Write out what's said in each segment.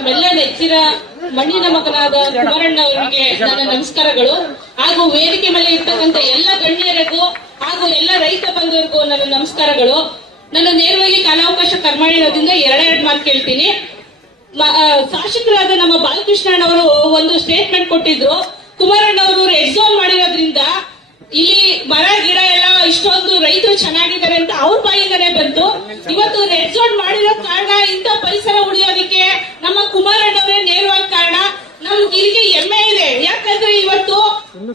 ನಮ್ಮೆಲ್ಲ ನೆಚ್ಚಿನ ಮಣ್ಣಿನ ಮಗನಾದ ಕುಮಾರಣ್ಣ ಅವರಿಗೆ ನನ್ನ ನಮಸ್ಕಾರಗಳು. ಹಾಗೂ ವೇದಿಕೆ ಮೇಲೆ ಇರ್ತಕ್ಕಂಥ ಎಲ್ಲ ಗಣ್ಯರಿಗೂ ಹಾಗೂ ಎಲ್ಲ ರೈತ ಬಂಧುವರಿಗೂ ನನ್ನ ನಮಸ್ಕಾರಗಳು. ನಾನು ನೇರವಾಗಿ ಕಾಲಾವಕಾಶ ಕರ್ಮಾಣಿರೋದ್ರಿಂದ ಎರಡೆರಡು ಮಾತು ಕೇಳ್ತೀನಿ. ಶಾಸಕರಾದ ನಮ್ಮ ಬಾಲಕೃಷ್ಣಣ್ಣವರು ಒಂದು ಸ್ಟೇಟ್ಮೆಂಟ್ ಕೊಟ್ಟಿದ್ರು. ಕುಮಾರಣ್ಣ ಅವರು ರೆಡ್ ಝೋನ್ ಮಾಡಿರೋದ್ರಿಂದ ಇಲ್ಲಿ ಮರ ಗಿಡ ಎಲ್ಲ ಇಷ್ಟೊಂದು ರೈತರು ಚೆನ್ನಾಗಿದ್ದಾರೆ ಅಂತ ಅವ್ರ ಬಾಯಿಂದನೇ ಬಂತು. ಇವತ್ತು ರೆಡ್ ಝೋನ್ ಮಾಡಿರೋ ಕಾರಣ ಇಂಥ ಪರಿಸರ ಉಳಿಯೋದಕ್ಕೆ ನಮ್ಮ ಕುಮಾರಣ್ಣವರೇ ನೇರವಾಗಿ ಕಾರಣ. ನಮ್ಗೆ ಇಲ್ಲಿಗೆ ಹೆಮ್ಮೆ ಇದೆ. ಯಾಕಂದ್ರೆ ಇವತ್ತು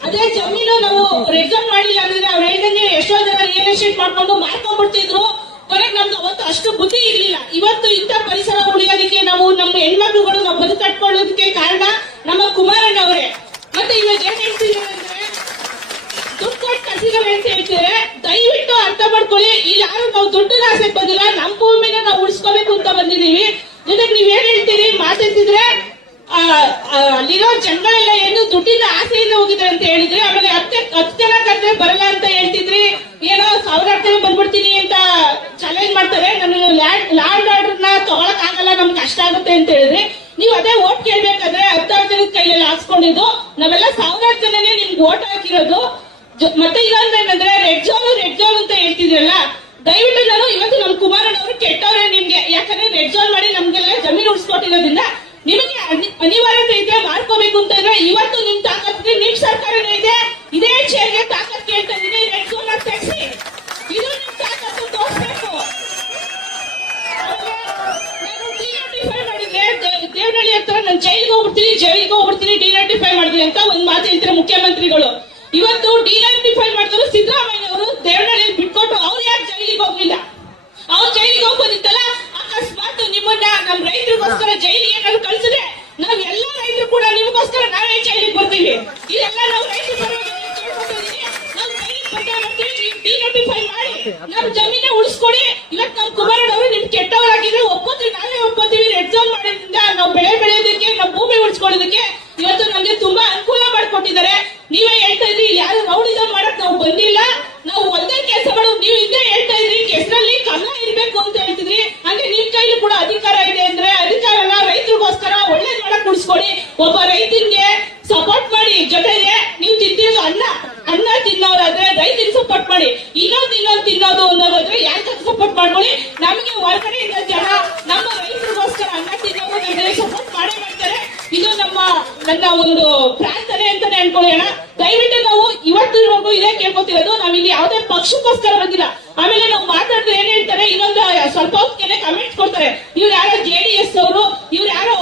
ಅದೇ ಜಮೀನು ನಾವು ರೆಡ್ ಝೋನ್ ಮಾಡಿಲ್ಲ ಅಂದ್ರೆ ಅವ್ರು ಹೇಳಿದಂಗೆ ಎಷ್ಟೋ ಜನ ರಿಯಲ್ ಎಸ್ಟೇಟ್ ಮಾಡ್ಕೊಂಡು ಮಾರ್ಕೊಂಡ್ಬಿಡ್ತಿದ್ರು. ಕೊನೆಗೆ ನಮ್ಗೆ ಅವತ್ತು ಅಷ್ಟು ಬುದ್ಧಿ ಇರ್ಲಿಲ್ಲ. ಇವತ್ತು ಇಂಥ ಪರಿಸರ ಉಳಿಯೋದಕ್ಕೆ ನಾವು ನಮ್ಮ ಹೆಣ್ಮಕ್ಳುಗಳು ನಾವು ಬದುಕಟ್ಕೊಳ್ಳೋದಕ್ಕೆ ಕಾರಣ ನಮ್ಮ ಕುಮಾರಣ್ಣವರೇ. ಮತ್ತೆ ಇವಾಗ ಏನ್ ಹೇಳ್ತಿದ್ದಾರೆ ಅಂದ್ರೆ ದುಡ್ಡು ಕೊಟ್ಟು ಕಸಿದ್ದಾರೆ ಅಂತ ಹೇಳ್ತಿದ್ರೆ ದಯವಿಟ್ಟು ಅರ್ಥ ಮಾಡ್ಕೊಳ್ಳಿ. ಇಲ್ಲಿ ಯಾರು ನಾವು ದುಡ್ಡು ಆಸೆ ಬಂದಿಲ್ಲ, ನಮ್ಮ ಭೂಮಿನ ನಾವು ಉಳಿಸ್ಕೋಬೇಕು ಅಂತ ಬಂದಿದೀವಿ. ಜೊತೆಗೆ ನೀವೇನ್ ಹೇಳ್ತೀರಿ ಮಾತಾಡ್ತಿದ್ರೆ ಅಲ್ಲಿರೋ ಜನಗಳೆಲ್ಲ ಏನು ದುಡ್ಡಿನ ಆಸೆಯಿಂದ ಹೋಗಿದ್ದಾರೆ ಅಂತ ಹೇಳಿದ್ರಿ. ಆಮೇಲೆ 10 ಜನ ಕರೆದ್ರೆ ಬರಲ್ಲ ಅಂತ ಹೇಳ್ತಿದ್ರಿ. ಏನೋ 1000 ಜನ ಬಂದ್ಬಿಡ್ತೀನಿ ಅಂತ ಚಾಲೆಂಜ್ ಮಾಡ್ತಾರೆ. ನಾನು ಲ್ಯಾಂಡ್ ಆರ್ಡರ್ ನ ತಗೊಳಕ್ ಆಗಲ್ಲ, ನಮ್ಗೆ ಕಷ್ಟ ಆಗುತ್ತೆ ಅಂತ ಹೇಳಿದ್ರಿ. ನೀವು ಅದೇ ಓಟ್ ಕೇಳ್ಬೇಕಾದ್ರೆ 10,000 ಜನದ ಕೈಯಲ್ಲಿ ಹಾಕ್ಸ್ಕೊಂಡಿದ್ದು ನಾವೆಲ್ಲ 1000 ಜನನೇ ನಿಮ್ಗೆ ಓಟ್ ಹಾಕಿರೋದು. ಮತ್ತೆ ಇನ್ನೊಂದು ಏನಂದ್ರೆ ರೆಡ್ ಝೋನ್ ಅಂತ ಹೇಳ್ತಿದ್ರಲ್ಲ, ದಯವಿಟ್ಟು ನಾನು ಇವತ್ತು ನಮ್ಮ ಕುಮಾರಣ್ಣ ಅವರು ಕೆಟ್ಟವ್ರೆ ನಿಮ್ಗೆ. ಯಾಕಂದ್ರೆ ರೆಡ್ ಝೋನ್ ಮಾಡಿ ನಮ್ಗೆಲ್ಲ ಜಮೀನು ಉಳಿಸ್ಕೊಟ್ಟಿರೋದ್ರಿಂದ ನಿಮಗೆ ಅನಿವಾರ್ಯತೆ ಇದ್ರೆ ಮಾಡ್ಕೋಬೇಕು ಅಂತಂದ್ರೆ ಇವತ್ತು ನಿಮ್ ತಾಕತ್ತಿಗೆ ನಿಮ್ ಸರ್ಕಾರನೇ ಇದೆ. ಇದೇ ಚೇರ್ಗೆ ತಾಕತ್ ಕೇಳ್ತಾ ಇದೀನಿ. ರೆಡ್ ಝೋನ್ ತೆಗೆಸಿ, ಇದು ನಿಮ್ ತಾಕತ್ತು ತೋರಿಸ್ಬೇಕು. ನಾನು ಡಿನೋಟಿಫೈ ಮಾಡಿದ್ರೆ ದೇವನಹಳ್ಳಿ ಹತ್ರ ನಾನು ಜೈಲಿಗೆ ಹೋಗ್ಬಿಡ್ತೀನಿ ಡಿನೋಟಿಫೈ ಮಾಡಿದ್ರಿ ಅಂತ ಒಂದ್ ಮಾತು ಹೇಳ್ತಾರೆ ಮುಖ್ಯಮಂತ್ರಿಗಳು. ಇವತ್ತು ಡಿನೋಟಿಫೈ ಮಾಡಿದ್ರು ಸಿದ್ದರಾಮಯ್ಯ ಅವರು ದೇವನಹಳ್ಳಿ ಬಿಟ್ಕೊಟ್ಟು ಅವ್ರು ಯಾಕೆ ಜೈಲಿಗೆ ಹೋಗ್ಲಿಲ್ಲ? ಅವ್ರು ಜೈಲಿಗೆ ಹೋಗೋದಿತ್ತಲ್ಲ. ಅಕಸ್ಮಾತ್ ನಿಮ್ಮನ್ನ ನಮ್ ರೈತರಿಗೋಸ್ಕರ ಜೈಲಿಗೆ ಏನಾದ್ರು ಕಳ್ಸಿದ್ರೆ ನಾವ್ ಎಲ್ಲಾ ರೈತರು ಕೂಡ ನಿಮಗೋಸ್ಕರ ನಾವೇ ಜೈಲಿಗೆ ಬರ್ತೀವಿ. ಇದೆಲ್ಲ ನಾವು ರೈತರ ಪರವಾಗಿ ನಾವು ಜೈಲಿಗೆ ಬರ್ತೀವಿ. ಡಿನೋಟಿಫೈ ಮಾಡಿ ನಮ್ ಜಮೀನೇ ಉಳಿಸ್ಕೊಡಿ. ಇವತ್ತು ನಮ್ ಕುಮಾರಣ್ಣ ಅವರು ನಿಮ್ ಕೆಟ್ಟವರಾಗಿದ್ರೆ ಒಪ್ಪೋತೀವಿ, ನಾವೇ ಒಪ್ಪೋತೀವಿ. ರೆಡ್ ಝೋನ್ ಮಾಡೋದ್ರಿಂದ ನಾವು ಬೆಳೆ ಬೆಳೆಯೋದಕ್ಕೆ, ನಮ್ಮ ಭೂಮಿ ಉಳಿಸ್ಕೊಳ್ಳೋದಕ್ಕೆ ಇವತ್ತು ನಮ್ಗೆ ತುಂಬಾ ಅನುಕೂಲ ಮಾಡಿಕೊಟ್ಟಿದ್ದಾರೆ. ನೀವೇ ಹೇಳ್ತಾ ಇದ್ರಿ ಯಾರು ರೌಡಿಸಂ ಮಾಡಕ್ ನಾವು ಬಂದಿಲ್ಲ, ನಾವು ಒಂದೇ ಕೆಲಸ ಮಾಡು. ನೀವು ಹಿಂದೆ ಹೇಳ್ತಾ ಇದ್ರಿ ಕೆಸರಲ್ಲಿ ಕಮಲ ಇರ್ಬೇಕು ಅಂತ ಹೇಳ್ತಿದ್ರಿ. ಹಂಗೆ ನಿಮ್ ಕೈಲಿ ಕೂಡ ಅಧಿಕಾರ ಇದೆ ಅಂದ್ರೆ ಅಧಿಕಾರನ ರೈತರಿಗೋಸ್ಕರ ಒಳ್ಳೇದ್ ಮಾಡಕ್ ಉಳಿಸ್ಕೊಡಿ. ಒಬ್ಬ ರೈತನಿಗೆ ಸಪೋರ್ಟ್ ಮಾಡಿ. ಜೊತೆಗೆ ನೀವು ತಿಂತಿರೋ ಅನ್ನ ತಿನ್ನೋರಾದ್ರೆ ರೈತರಿಗೆ ಸಪೋರ್ಟ್ ಮಾಡಿ. ಇನ್ನೊಂದು ತಿನ್ನೋದು ಅನ್ನೋದಾದ್ರೆ ಯಾಕೆ ಸಪೋರ್ಟ್ ಮಾಡ್ಕೊಳ್ಳಿ. ನಮಗೆ ಹೊರಗಡೆಯಿಂದ ಜನ ನಮ್ಮ ರೈತರಿಗೋಸ್ಕರ ಅನ್ನ ತಿನ್ನೋದು ಸಪೋರ್ಟ್ ಮಾಡೇ ಮಾಡ್ತಾರೆ. ಇದು ನನ್ನ ಒಂದು ಪ್ರಾರ್ಥನೆ ಅಂತಾನೆ ಅನ್ಕೊಳ್ಳೋಣ. ದಯವಿಟ್ಟು ನಾವು ಇವತ್ತಿನವರೆಗೂ ಇದೇ ಕೇಳ್ಕೊತಿರೋದು, ನಾವಿಲ್ಲಿ ಯಾವುದೇ ಪಕ್ಷಕ್ಕೋಸ್ಕರ ಬಂದಿಲ್ಲ. ಆಮೇಲೆ ನಾವು ಮಾತಾಡಿದ್ರೆ ಏನ್ ಹೇಳ್ತಾರೆ, ಇನ್ನೊಂದು ಸ್ವಲ್ಪ ಹೊತ್ತಿಗೆ ಕಮೆಂಟ್ಸ್ ಕೊಡ್ತಾರೆ. ಇವ್ರು ಯಾರೋ JDS ಅವರು, ಇವ್ರು ಯಾರೋ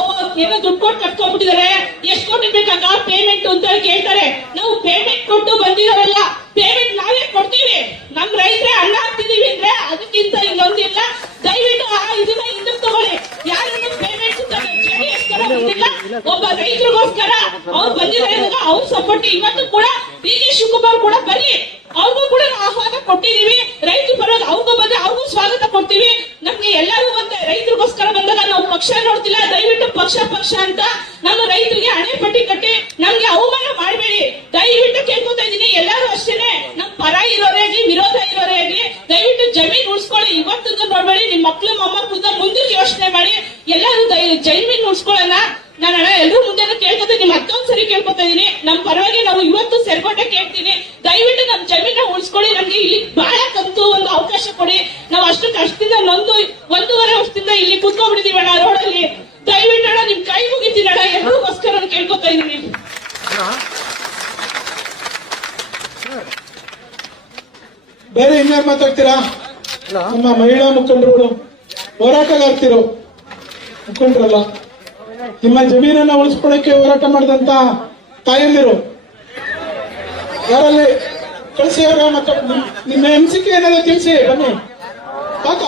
ಏನೋ ದುಡ್ಡು ಕೊಟ್ಟು ಕಟ್ಕೊಂಡ್ಬಿಟ್ಟಿದ್ದಾರೆ, ಎಷ್ಟು ಕೋಟಿ ಬೇಕಾಗ ಪೇಮೆಂಟ್ ಅಂತ ಕೇಳ್ತಾರೆ. ನಾವು ಪೇಮೆಂಟ್ ಕೊಟ್ಟು ಬಂದಿರೋರಲ್ಲ, ಪೇಮೆಂಟ್ ನಾವೇ ಕೊಡ್ತೀವಿ. ನಮ್ ರೈತರೇ ಅನ್ನ ಹಾಕ್ತಿದೀವಿ ಅಂದ್ರೆ ಅದಕ್ಕಿಂತ ಇನ್ನೊಂದಿಲ್ಲ. ದಯವಿಟ್ಟು ಇದನ್ನ ಹಿಂದಕ್ಕೆ ತಗೊಳ್ಳಿ. ಯಾರನ್ನು ಪೇಮೆಂಟ್ JDS ಬಂದಿಲ್ಲ, ಒಬ್ಬ ರೈತರಿಗೋಸ್ಕರ ಅವ್ರು ಬಂದಿದ್ದಾರೆ, ಅವ್ರು ಸಪೋರ್ಟ್. ಇವತ್ತು ಕೂಡ DK ಶಿವಕುಮಾರ್ ಕೂಡ ಬನ್ನಿ, ಅವ್ರಿಗೂ ಕೂಡ ಆಹ್ವಾನ ಕೊಟ್ಟಿದೀವಿ. ರೈತರ ಪರವಾಗಿ ಅವ್ರಿಗೂ ಬಂದ್ರೆ ಅವ್ರಿಗೂ ಸ್ವಾಗತ ಕೊಡ್ತೀವಿ. ನಮ್ಗೆ ಎಲ್ಲರೂ ಒಂದೇ. ರೈತರಿಗೋಸ್ಕರ ಬಂದಾಗ ನಾವು ಪಕ್ಷ ನೋಡ್ತಿಲ್ಲ. ದಯವಿಟ್ಟು ಪಕ್ಷ ಅಂತ ನಮ್ಮ ರೈತರಿಗೆ ಹಣೆ ಪಟ್ಟಿ ಕಟ್ಟಿ ನಮ್ಗೆ ಅವಮಾನ ಮಾಡಬೇಡಿ. ದಯವಿಟ್ಟು ಕೇಳ್ಕೊತಾ ಇದೀನಿ. ಎಲ್ಲರೂ ಅಷ್ಟೇನೆ, ನಮ್ ಪರ ಇರೋರೇ ಆಗ್ಲಿ ವಿರೋಧ ಇರೋರೇ ಆಗ್ಲಿ, ದಯವಿಟ್ಟು ಜಮೀನ್ ಉಳಿಸ್ಕೊಳ್ಳಿ. ಇವತ್ತು ನೋಡ್ಬೇಡಿ, ನಿಮ್ ಮಕ್ಳು ಮೊಮ್ಮಕ್ಕಳ ಮುಂದಕ್ಕೆ ಯೋಚನೆ ಮಾಡಿ. ಎಲ್ಲರೂ ಜಮೀನ್ ಉಳಿಸ್ಕೊಳ್ಳೋಣ. ನಾನು ಎಲ್ಲರೂ ಮುಂದೆ ಕೇಳ್ಕೊತೀನಿ, ಮತ್ತೊಂದ್ ಸರಿ ಕೇಳ್ಕೊತಾ ಇದೀನಿ. ನಮ್ ಪರವಾಗಿ ನಾವು ಇವತ್ತು ಸೆರ್ಗೋಟೆ ಕೇಳ್ತೀನಿ. ದಯವಿಟ್ಟು ನಮ್ ಜಮೀನ ಉಳಿಸ್ಕೊಳ್ಳಿ. ನಮ್ಗೆ ಇಲ್ಲಿ ಬಾಳಕ್ಕಂತೂ ಒಂದು ಅವಕಾಶ ಕೊಡಿ. ನಾವು ಅಷ್ಟು ಕಷ್ಟದಿಂದ 1.5 ವರ್ಷದಿಂದ ಇಲ್ಲಿ ಕೂತ್ಕೊಂಡ್ಬಿಟ್ಟಿದೀವಿ ಅಣ್ಣ ರೋಡಲ್ಲಿ. ದಯವಿಟ್ಟು ಅಣ್ಣ ನಿಮ್ ಕೈ ಮುಗಿತೀನಿ ಅಣ್ಣ, ಎಲ್ರಿಗೋಸ್ಕರ ಕೇಳ್ಕೊತಾ ಇದೀನಿ. ಬೇರೆ ಇನ್ಯಾರು ಮಾತಾಡ್ತೀರಾ? ನಮ್ಮ ಮಹಿಳಾ ಮುಖಂಡರುಗಳು, ಹೋರಾಟಗಾರ್ತಿರು, ಮುಖಂಡರಲ್ಲ, ನಿಮ್ಮ ಜಮೀನನ್ನ ಉಳಿಸ್ಕೊಳ್ಳಕ್ಕೆ ಹೋರಾಟ ಮಾಡಿದಂತ ತಾಯಂದಿರು ಯಾರಲ್ಲಿ ಕಳಿಸಿ. ಅವರ ಮತ್ತೆ ನಿಮ್ಮ ಅನಿಸಿಕೆ ಏನಾದ್ರು ತಿಳಿಸಿ ಬನ್ನಿ. ಪಾಕ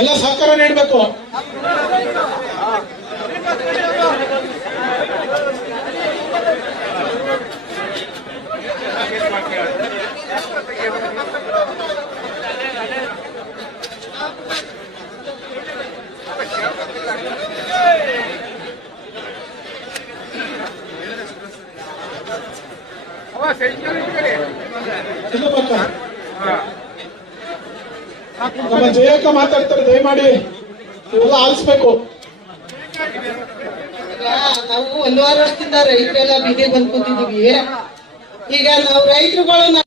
ಎಲ್ಲ ಸಹಕಾರ ನೀಡಬೇಕು. ಇಲ್ಲಪ್ಪ. ನಮ್ಮ ಜಯಕ್ಕ ಮಾತಾಡ್ತಾರೆ, ದಯಮಾಡಿ ಇವೆಲ್ಲ ಆಲಿಸ್ಬೇಕು. ನಾವು 1 ವಾರ ವರ್ಷದಿಂದ ರೈತರೆಲ್ಲ ಬೀದಿಗೆ ಬಂದು ಕೂತಿದೀವಿ. ಈಗ ನಾವು ರೈತರುಗಳು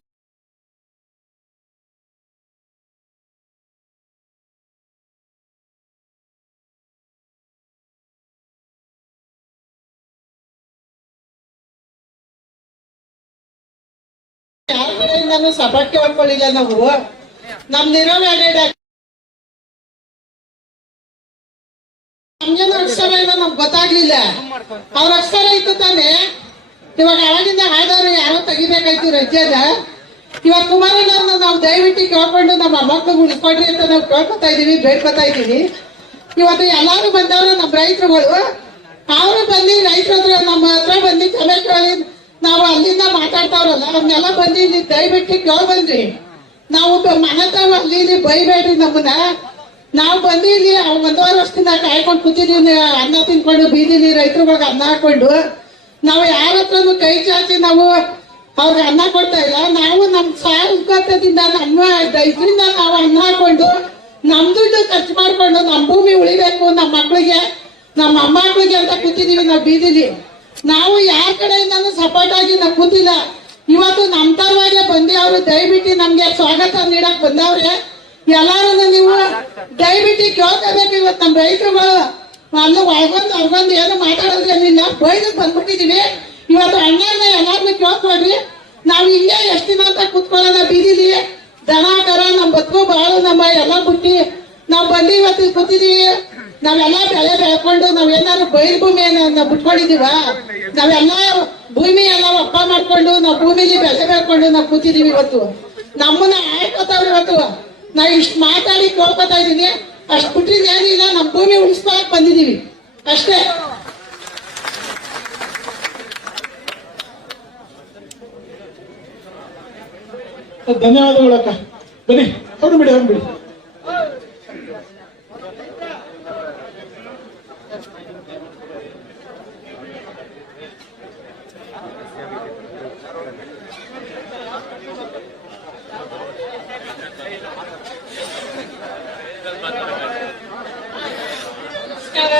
ಯಾರ ಕಡೆಯಿಂದನೂ ಸಪೋರ್ಟ್ ಮಾಡ್ಕೊಳ್ಳಿಲ್ಲ. ನಾವು ನಮ್ದಿರೋ ನಮ್ಗೇನು ಅಕ್ಷರ ಇಲ್ಲ, ನಮ್ಗೆ ಗೊತ್ತಾಗ್ಲಿಲ್ಲ. ಅವ್ರ ಅಕ್ಷರ ಇತ್ತು ತಾನೆ. ಇವಾಗ ಅವಾಗಿಂದ ಆದವ್ರು ಯಾರೋ ತೆಗಿಬೇಕಾಯ್ತು ರಜೆದ. ಇವಾಗ ಕುಮಾರಣ್ಣವ್ರನ್ನ ನಾವು ದಯವಿಟ್ಟು ಕೇಳ್ಕೊಂಡು ನಮ್ಮ ಮಕ್ಕಳು ಉಳಿಸ್ಕೊಡ್ರಿ ಅಂತ ನಾವು ಕೇಳ್ಕೊತಾ ಇದೀವಿ, ಬೇಡ್ಕೊತಾ ಇದೀವಿ. ಇವತ್ತು ಎಲ್ಲಾರು ಬಂದವರು ನಮ್ಮ ರೈತರುಗಳು. ಅವರು ಬಂದು ರೈತರ ಹತ್ರ ನಮ್ಮ ಹತ್ರ ಬಂದು ಕ್ಷಮೆ ಕೇಳಿ ನಾವು ಅಲ್ಲಿಂದ ಮಾತಾಡ್ತಾವ್ರಲ್ಲ, ಅವ್ರನ್ನೆಲ್ಲ ಬಂದು ಇಲ್ಲಿ ದಯವಿಟ್ಟು ಕೇಳ್ ಬಂದ್ರಿ. ನಾವು ಮನತಾವ ಅಲ್ಲಿ ಇಲ್ಲಿ ಬೈಬೇಡ್ರಿ ನಮ್ಮನ್ನ. ನಾವು ಬಂದು ಇಲ್ಲಿ 1 ವಾರ ವರ್ಷದಿಂದ ಕಾಯ್ಕೊಂಡು ಕೂತಿದೀವಿ, ಅನ್ನ ತಿನ್ಕೊಂಡು ಬೀದಿಲಿ ರೈತರುಗಳಿಗೆ ಅನ್ನ ಹಾಕೊಂಡು. ನಾವು ಯಾರ ಹತ್ರನು ಕೈ ಚಾಚಿ ನಾವು ಅವ್ರಿಗೆ ಅನ್ನ ಕೊಡ್ತಾ ಇಲ್ಲ. ನಾವು ನಮ್ ಸಾಲದಿಂದ ನಮ್ಮ ಇದರಿಂದ ನಾವು ಅನ್ನ ಹಾಕೊಂಡು ನಮ್ ದುಡ್ಡು ಖರ್ಚು ಮಾಡ್ಕೊಂಡು ನಮ್ಮ ಭೂಮಿ ಉಳಿಬೇಕು, ನಮ್ಮ ಮಕ್ಳಿಗೆ ನಮ್ಮ ಮೊಮ್ಮಕ್ಳಿಗೆ ಅಂತ ಕೂತಿದೀವಿ ನಾವು ಬೀದಿಲಿ. ನಾವು ಯಾರ ಕಡೆಯಿಂದನೂ ಸಪೋರ್ಟ್ ಆಗಿ ನಾವು ಕೂತಿಲ್ಲ. ಇವತ್ತು ನಮ್ ತರವಾಗಿ ಬಂದಿ ಅವರು ದಯವಿಟ್ಟು ನಮ್ಗೆ ಸ್ವಾಗತ ನೀಡಕ್ ಬಂದವ್ರೆ. ಎಲ್ಲಾರು ನೀವು ದಯವಿಟ್ಟು ಕೇಳ್ಕೋಬೇಕು. ಇವತ್ತು ನಮ್ಮ ರೈತರುಗಳು ಅಲ್ಲ ಹೊರಗೊಂದು ಏನು ಮಾತಾಡೋದೇನಿಲ್ಲ, ಬೈದು ಬಂದ್ಬಿಟ್ಟಿದೀವಿ. ಇವತ್ತು ಅಣ್ಣನ ಎಲ್ಲಾರ್ನು ಕೇಳ್ಕೊಡ್ರಿ. ನಾವು ಇಲ್ಲೇ ಎಷ್ಟು ದಿನ ಅಂತ ಕುತ್ಕೊಳ್ಳೋಣ ಬೀದಿಲಿ. ದನ ಕರ ನಮ್ಮ ಬದುಕು ಬಾಳು ನಮ್ಮ ಎಲ್ಲ ಬಿಟ್ಟಿ ನಾವು ಬಂದು ಇವತ್ತು ಕೂತಿದೀವಿ. ನಾವೆಲ್ಲ ಬೆಳೆ ಬೆಳ್ಕೊಂಡು ನಾವೇನಾದ್ರು ಬಯಲು ಭೂಮಿಯನ್ನ ಬಿಟ್ಕೊಂಡಿದೀವ. ನಾವೆಲ್ಲ ಭೂಮಿ ಎಲ್ಲ ಒಪ್ಪ ಮಾಡ್ಕೊಂಡು ನಾವು ಭೂಮಿಲಿ ಬೆಳೆ ಬೆಳ್ಕೊಂಡು ನಾವು ಕೂತಿದೀವಿ. ಇವತ್ತು ನಮ್ಮನ್ನ ಆಯ್ಕೋತಾವ್ರಿ. ಇವತ್ತು ನಾವು ಇಷ್ಟು ಮಾತಾಡಿ ಕೇಳ್ಕೊತಾ ಇದೀನಿ. ಅಷ್ಟು ಬಿಟ್ರಿ ಏನಿಲ್ಲ, ನಮ್ಮ ಭೂಮಿ ಉಳಿಸ್ಕೊಳಕ್ ಬಂದಿದೀವಿ ಅಷ್ಟೇ. ಧನ್ಯವಾದಗಳಕ್ಕ. ಬನ್ನಿ ಹೊರಬಿಡಿ ಹೊರಬಿಡಿ.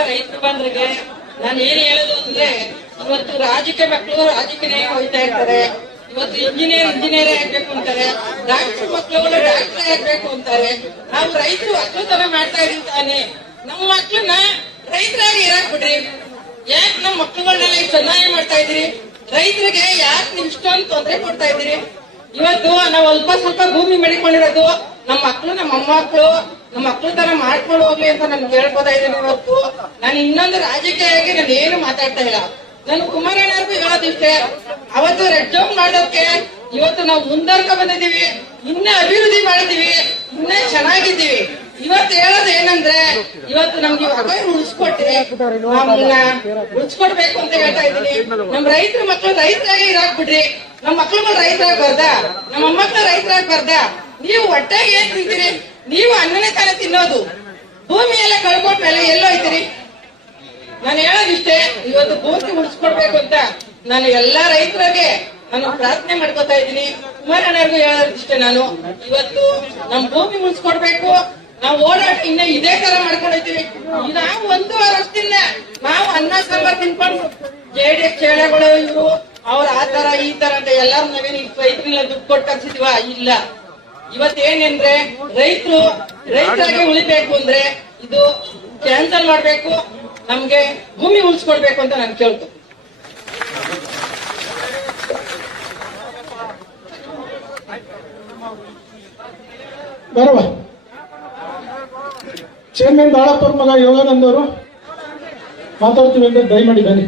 ರೈತ ಬಂದ್ರಿಗೆ ನಾನು ಏನ್ ಹೇಳೋದು ಅಂದ್ರೆ, ಇವತ್ತು ರಾಜಕೀಯ ಮಕ್ಕಳು ರಾಜಕೀಯ ಹೋಗ್ತಾ ಇರ್ತಾರೆ. ಇವತ್ತು ಇಂಜಿನಿಯರ್ ಆಗ್ಬೇಕು ಅಂತಾರೆ, ಡಾಕ್ಟರ್ ಮಕ್ಕಳುಗಳು ಡಾಕ್ಟರ್ ಆಗ್ಬೇಕು ಅಂತಾರೆ. ನಾವು ರೈತರು ಅಕ್ಕುತನ ಮಾಡ್ತಾ ಇದೀವಿ ತಾನೆ. ನಮ್ಮ ಮಕ್ಳನ್ನ ರೈತರಾಗಿ ಇರಾಕ್ ಬಿಡ್ರಿ. ಯಾಕೆ ನಮ್ಮ ಮಕ್ಕಳುಗಳನ್ನೆಲ್ಲ ಚೆನ್ನಾಗಿ ಮಾಡ್ತಾ ಇದ್ರಿ? ರೈತರಿಗೆ ಯಾಕೆ ನೀವು ಇಷ್ಟೊಂದು ತೊಂದರೆ ಕೊಡ್ತಾ ಇದ್ದೀರಿ? ಇವತ್ತು ನಾವು ಸ್ವಲ್ಪ ಭೂಮಿ ಮಡಿಕೊಂಡಿರೋದು ನಮ್ಮ ಮಕ್ಕಳು ನಮ್ಮ ಮೊಮ್ಮಕ್ಕಳು ನಮ್ಮ ಮಕ್ಕಳು ತರ ಮಾಡ್ಕೊಂಡು ಹೋಗ್ಲಿ ಅಂತ ನಾನು ಕೇಳ್ಕೊತಾ ಇದ್ದೀನಿ. ಇವತ್ತು ನಾನು ಇನ್ನೊಂದು ರಾಜಕೀಯವಾಗಿ ನಾನು ಏನು ಮಾತಾಡ್ತಾ ಇಲ್ಲ. ನಾನು ಕುಮಾರಣ್ಣವ್ರಿಗೂ ಹೇಳೋದಿಷ್ಟೇ, ಅವತ್ತು ರೆಡ್ ಜೋನ್ ಮಾಡೋಕೆ ಇವತ್ತು ನಾವು ಮುಂದರ್ಕ ಬಂದಿದ್ದೀವಿ, ಇನ್ನ ಅಭಿವೃದ್ಧಿ ಮಾಡಿದೀವಿ, ಇನ್ನ ಚೆನ್ನಾಗಿದ್ದೀವಿ. ಇವತ್ತು ಹೇಳೋದು ಏನಂದ್ರೆ, ಇವತ್ತು ನಮ್ಗೆ ಉಳಿಸ್ಕೊಟ್ರಿ, ನಮ್ಮನ್ನ ಉಳಿಸ್ಕೊಡ್ಬೇಕು ಅಂತ ಹೇಳ್ತಾ ಇದ್ದೀನಿ. ನಮ್ ರೈತರ ಮಕ್ಕಳು ರೈತರಾಗಿ ಇರಾಕ್ಬಿಡ್ರಿ. ನಮ್ಮ ಮಕ್ಳುಗಳು ರೈತರಾಗಬಾರ್ದ, ನಮ್ಮ ಮೊಮ್ಮಕ್ಕಳು ರೈತರಾಗಬಾರ್ದ? ನೀವು ಹೊಟ್ಟೆಗೆ ಏನ್ ತಿಂತೀರಿ? ನೀವು ಅನ್ನನೇ ತಾನೇ ತಿನ್ನೋದು. ಭೂಮಿ ಎಲ್ಲ ಕಳ್ಕೊಂಡ್ಮೇಲೆ ಎಲ್ಲೋಯ್ತೀರಿ? ನಾನು ಹೇಳೋದಿಷ್ಟೇ, ಇವತ್ತು ಭೂಮಿ ಉಳಿಸ್ಕೊಡ್ಬೇಕು ಅಂತ ನಾನು ಎಲ್ಲಾ ರೈತರಿಗೆ ನಾನು ಪ್ರಾರ್ಥನೆ ಮಾಡ್ಕೊತಾ ಇದ್ದೀನಿ. ಕುಮಾರಣ್ಣವ್ರಿಗೂ ಹೇಳೋದಿಷ್ಟೇ, ನಾನು ಇವತ್ತು ನಮ್ ಭೂಮಿ ಉಳಿಸ್ಕೊಡ್ಬೇಕು. ನಾವು ಓಡಾಟ ಇನ್ನ ಇದೇ ತರ ಮಾಡ್ಕೊಂಡಿದ್ದೀವಿ. ನಾವು 1 ವಾರ ವರ್ಷದಿಂದ ನಾವು ಅನ್ನ ಸಾಂಬಾರ್ ತಿನ್ಕೊಂಡು JDS ಚೇಳೆಗಳು ಇವರು ಅವ್ರ ಆ ತರ ಈ ತರ ಅಂತ ಎಲ್ಲಾರು ನಾವೇನು ರೈತರಿಗೆಲ್ಲ ದುಡ್ಡು ಕೊಟ್ಟು ಕಳ್ಸಿದೀವ? ಇಲ್ಲ. ಇವತ್ತೇನೆಂದ್ರೆ ರೈತರಾಗಿ ಉಳಿಬೇಕು ಅಂದ್ರೆ ಇದು ಕ್ಯಾನ್ಸಲ್ ಮಾಡ್ಬೇಕು, ನಮ್ಗೆ ಭೂಮಿ ಉಳಿಸ್ಕೊಡ್ಬೇಕು ಅಂತ ನಾನು ಕೇಳ್ತೇನೆ. ಬರುವ ಚೇರ್ಮನ್ ದಾಳಪ್ಪರ ಮಗ ಯೋಗಾನಂದ್ ಅವರು ಮಾತಾಡ್ತೀವಿ ಅಂತ ದಯಮಾಡಿ ಬನ್ನಿ.